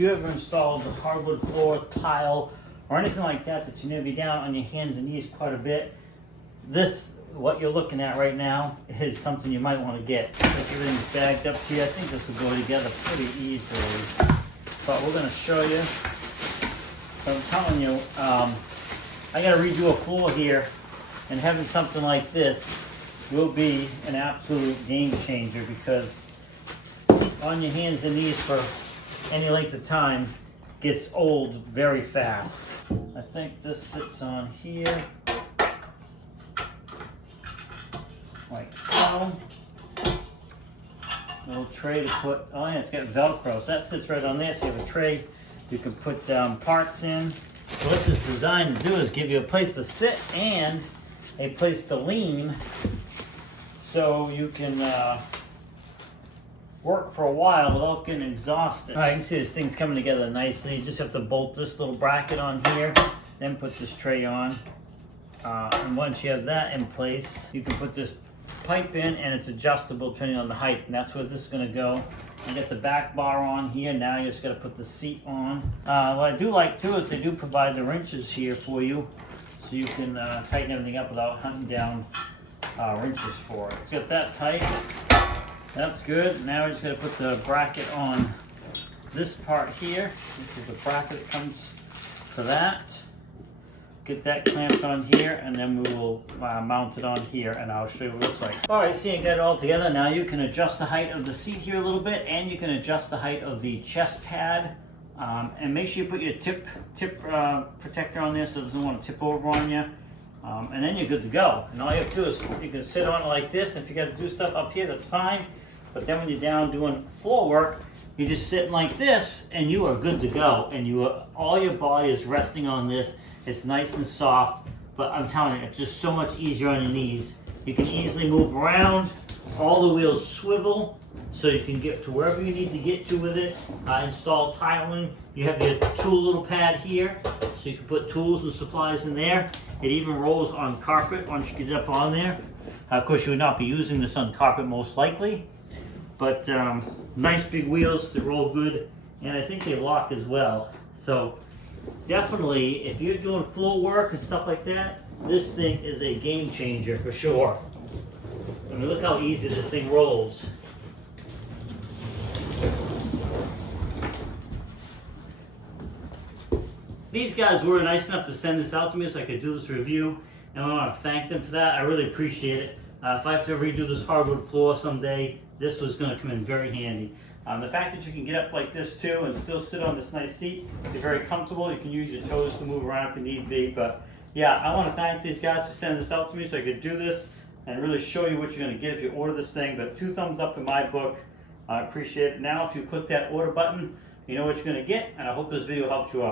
you ever installed a hardwood floor, tile, or anything like that that you need to be down on your hands and knees quite a bit, this, what you're looking at right now, is something you might want to get. If everything's bagged up here, I think this will go together pretty easily. But we're going to show you. So I'm telling you, I got to redo a floor here, and having something like this will be an absolute game changer, because on your hands and knees for any length of time gets old very fast. I think this sits on here like so. Little tray to put, oh yeah, it's got Velcro, so that sits right on there. So you have a tray you can put parts in. So what this is designed to do is give you a place to sit and a place to lean, so you can work for a while without getting exhausted. All right, you can see this thing's coming together nicely. You just have to bolt this little bracket on here, then put this tray on. And once you have that in place, you can put this pipe in, and it's adjustable depending on the height, and that's where this is going to go. You get the back bar on here. Now you just got to put the seat on. What I do like too is they do provide the wrenches here for you, so you can tighten everything up without hunting down wrenches for it. Get that tight. That's good. Now we're just going to put the bracket on this part here. This is the bracket that comes for that. Get that clamped on here, and then we will mount it on here, and I'll show you what it looks like. All right, see, you got it all together. Now you can adjust the height of the seat here a little bit, and you can adjust the height of the chest pad. And make sure you put your tip protector on there so it doesn't want to tip over on you. And then you're good to go. And all you have to do is you can sit on it like this. And if you got to do stuff up here, that's fine. But then when you're down doing floor work, you're just sitting like this, and you are good to go. And all your body is resting on this. It's nice and soft, but I'm telling you, it's just so much easier on your knees. You can easily move around. All the wheels swivel, so you can get to wherever you need to get to with it. Install tiling. You have your tool little pad here, so you can put tools and supplies in there. It even rolls on carpet once you get it up on there. Of course, you would not be using this on carpet most likely, but nice big wheels that roll good, and I think they lock as well. So definitely, if you're doing floor work and stuff like that, this thing is a game changer for sure. I mean, look how easy this thing rolls. These guys were nice enough to send this out to me so I could do this review, and I want to thank them for that. I really appreciate it. If I have to redo this hardwood floor someday, this was going to come in very handy. The fact that you can get up like this too and still sit on this nice seat, you're very comfortable. You can use your toes to move around if you need be. But yeah, I want to thank these guys for sending this out to me so I could do this and really show you what you're going to get if you order this thing. But 2 thumbs up in my book. I appreciate it. Now if you click that order button, you know what you're going to get, and I hope this video helped you out.